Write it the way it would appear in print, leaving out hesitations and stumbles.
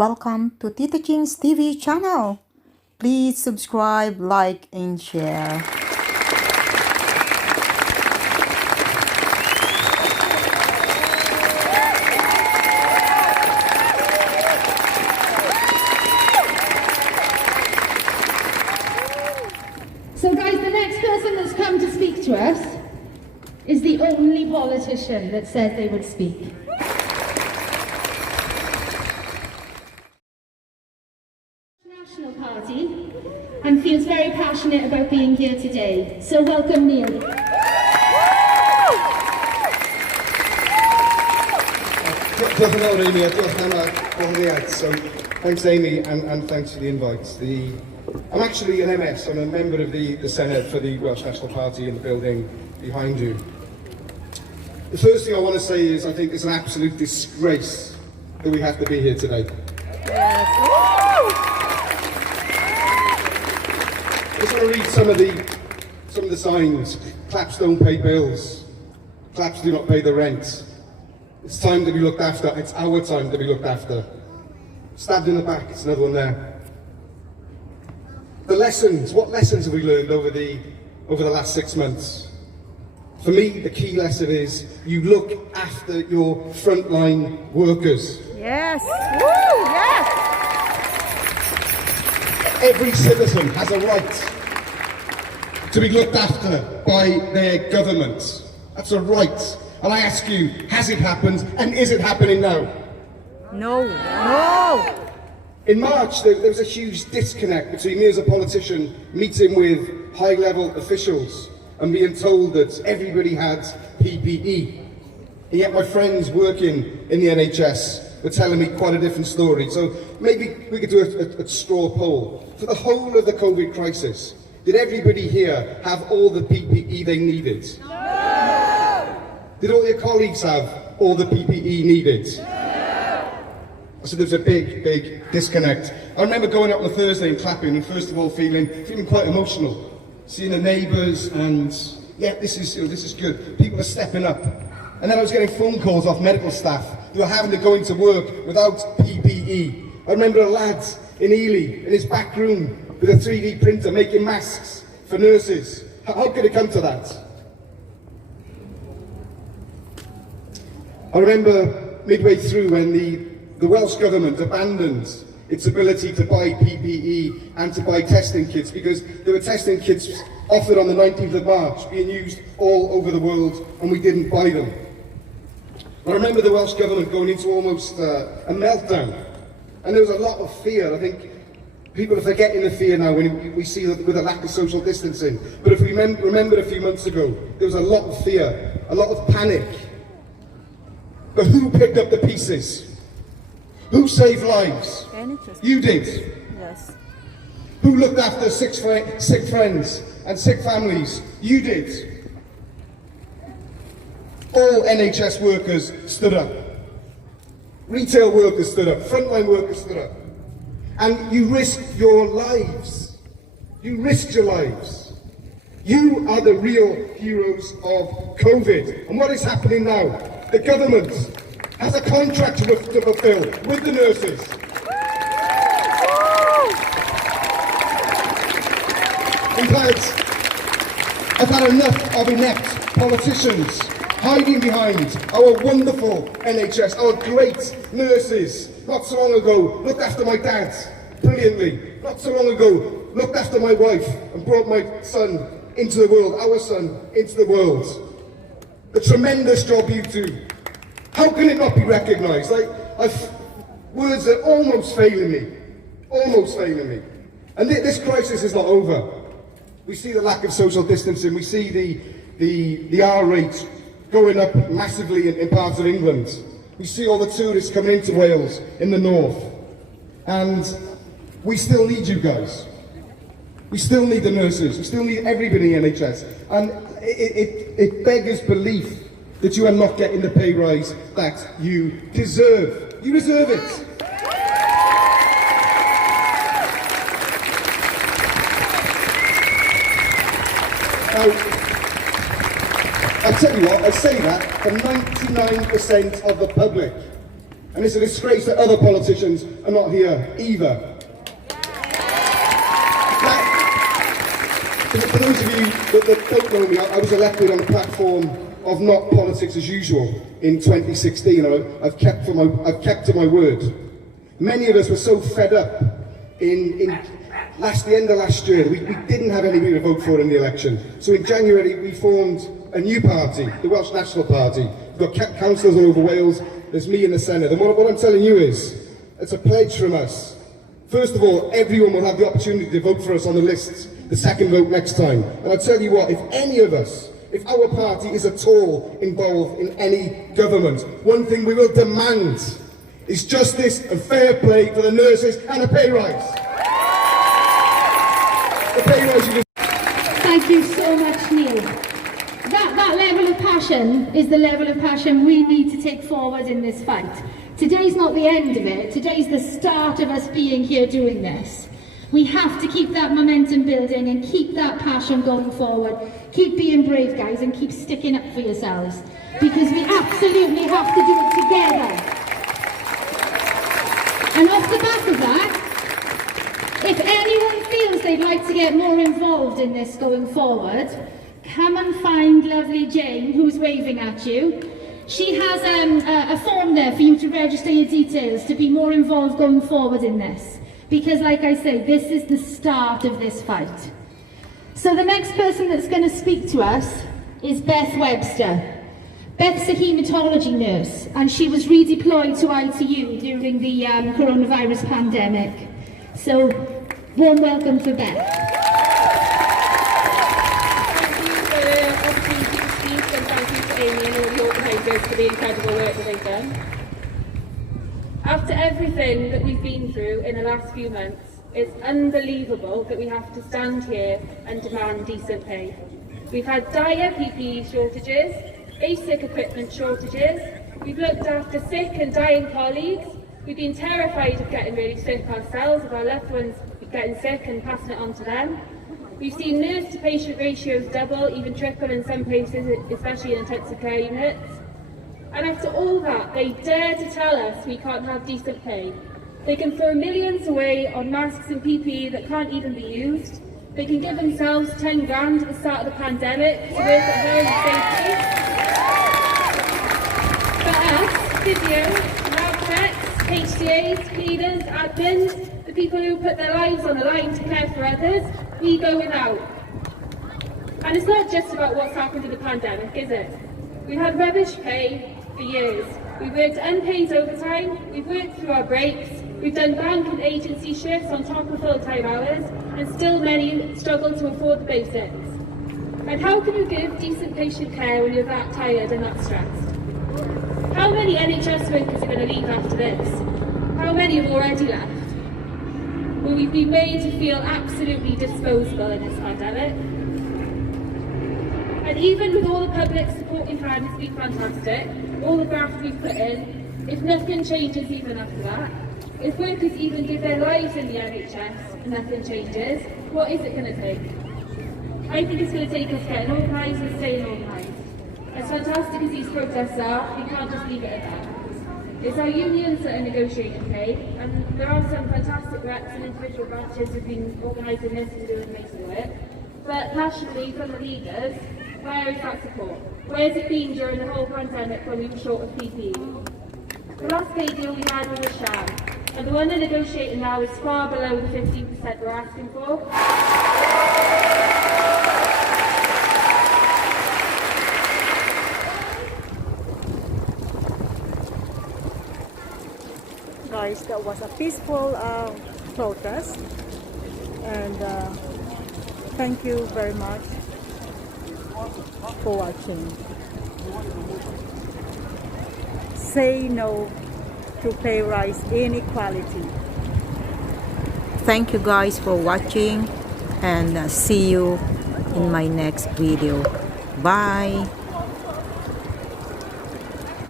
Welcome to Tita Ching's TV channel. Please subscribe, like, and share. So guys, the next person that's come to speak to us is the only politician that said they would speak. National Party, and feels very passionate about being here today. So welcome, Neil. Diolch yn fawr, Amy, a diolch am y gwahoddiad. So, thanks, Amy, and thanks for the invite. I'm actually an MS. I'm a member of the Senate for the Welsh National Party in the building behind you. The first thing I want to say is I think it's an absolute disgrace that we have to be here today. Yes. I just want to read some of the signs. Claps don't pay bills. Claps do not pay the rent. It's time to be looked after. It's our time to be looked after. Stabbed in the back, it's another one there. The lessons, what lessons have we learned over the last 6 months? For me, the key lesson is you look after your frontline workers. Yes. Woo, yes. Every citizen has a right to be looked after by their government. That's a right. And I ask you, has it happened, and is it happening now? No. No. In March, there was a huge disconnect between me as a politician meeting with high-level officials and being told that everybody had PPE. And yet my friends working in the NHS were telling me quite a different story. So maybe we could do a straw poll. For the whole of the COVID crisis, did everybody here have all the PPE they needed? No! Did all your colleagues have all the PPE needed? No! So there's a big disconnect. I remember going out on a Thursday and clapping, and first of all feeling quite emotional. Seeing the neighbours, and yeah, this is good. People are stepping up. And then I was getting phone calls off medical staff who are having to go into work without PPE. I remember a lad in Ely in his back room with a 3D printer making masks for nurses. How could it come to that? I remember midway through when the Welsh Government abandoned its ability to buy PPE and to buy testing kits, because there were testing kits offered on the 19th of March being used all over the world, and we didn't buy them. I remember the Welsh Government going into almost a meltdown, and there was a lot of fear. I think people are forgetting the fear now when we see that with a lack of social distancing. But if we remember a few months ago, there was a lot of fear, a lot of panic. But who picked up the pieces? Who saved lives? You did. Yes. Who looked after sick friends and sick families? You did. All NHS workers stood up. Retail workers stood up. Frontline workers stood up. And you risked your lives. You risked your lives. You are the real heroes of COVID. And what is happening now? The government has a contract to fulfill with the nurses. I've had enough of inept politicians hiding behind our wonderful NHS, our great nurses. Not so long ago, looked after my dad brilliantly. Not so long ago, looked after my wife and brought my son into the world, our son into the world. The tremendous job you do. How can it not be recognised? Words are almost failing me. Almost failing me. And this crisis is not over. We see the lack of social distancing. We see the R rate going up massively in parts of England. We see all the tourists coming into Wales in the north. And we still need you guys. We still need the nurses. We still need everybody in the NHS. And it beggars belief that you are not getting the pay rise that you deserve. You deserve it. Now, I tell you what, I say that for 99% of the public. And it's a disgrace that other politicians are not here either. For those of you that don't know me, I was elected on the platform of not politics as usual in 2016. I've kept to my word. Many of us were so fed up in the end of last year. We didn't have anybody to vote for in the election. So in January we formed a new party, the Welsh National Party. We've got councillors all over Wales. There's me in the Senedd. And what I'm telling you is, it's a pledge from us. First of all, everyone will have the opportunity to vote for us on the lists, the second vote next time. And I tell you what, if any of us, if our party is at all involved in any government, one thing we will demand is justice and fair play for the nurses and a pay rise. The pay rise you Thank you so much, Neil. That level of passion is the level of passion we need to take forward in this fight. Today's not the end of it. Today's the start of us being here doing this. We have to keep that momentum building and keep that passion going forward. Keep being brave, guys, and keep sticking up for yourselves. Because we absolutely have to do it together. And off the back of that, if anyone feels they'd like to get more involved in this going forward, come and find lovely Jane, who's waving at you. She has a form there for you to register your details to be more involved going forward in this. Because like I say, this is the start of this fight. So the next person that's going to speak to us is Beth Webster. Beth's a haematology nurse, and she was redeployed to ITU during the coronavirus pandemic. So, warm welcome for Beth. Amy and all the organisers for the incredible work that they've done. After everything that we've been through in the last few months, it's unbelievable that we have to stand here and demand decent pay. We've had dire PPE shortages, basic equipment shortages, we've looked after sick and dying colleagues, we've been terrified of getting really sick ourselves, of our loved ones getting sick and passing it on to them. We've seen nurse-to-patient ratios double, even triple in some places, especially in intensive care units. And after all that, they dare to tell us we can't have decent pay. They can throw millions away on masks and PPE that can't even be used. They can give themselves 10 grand at the start of the pandemic to work at home safely. For us, physio, lab techs, HCAs, cleaners, admins, the people who put their lives on the line to care for others, we go without. And it's not just about what's happened in the pandemic, is it? We've had rubbish pay for years. We've worked unpaid overtime, we've worked through our breaks, we've done bank and agency shifts on top of full-time hours, and still many struggle to afford the basics. And how can you give decent patient care when you're that tired and that stressed? How many NHS workers are going to leave after this? How many have already left? Well, we've been made to feel absolutely disposable in this pandemic. And even with all the public support we've had, it's been fantastic, all the graft we've put in, if nothing changes even after that, if workers even give their lives in the NHS and nothing changes, what is it going to take? I think it's going to take us getting organised and staying organised. As fantastic as these protests are, we can't just leave it at that. It's our unions that are negotiating pay, and there are some fantastic reps and individual branches who've been organising this and doing amazing work. But nationally, from the leaders, where is that support? Where's it been during the whole pandemic when we were short of PPE? The last pay deal we had was a sham, and the one they're negotiating now is far below the 15% we're asking for. Guys, that was a peaceful protest, and thank you very much for watching. Say no to pay rise inequality. Thank you guys for watching, and see you in my next video. Bye.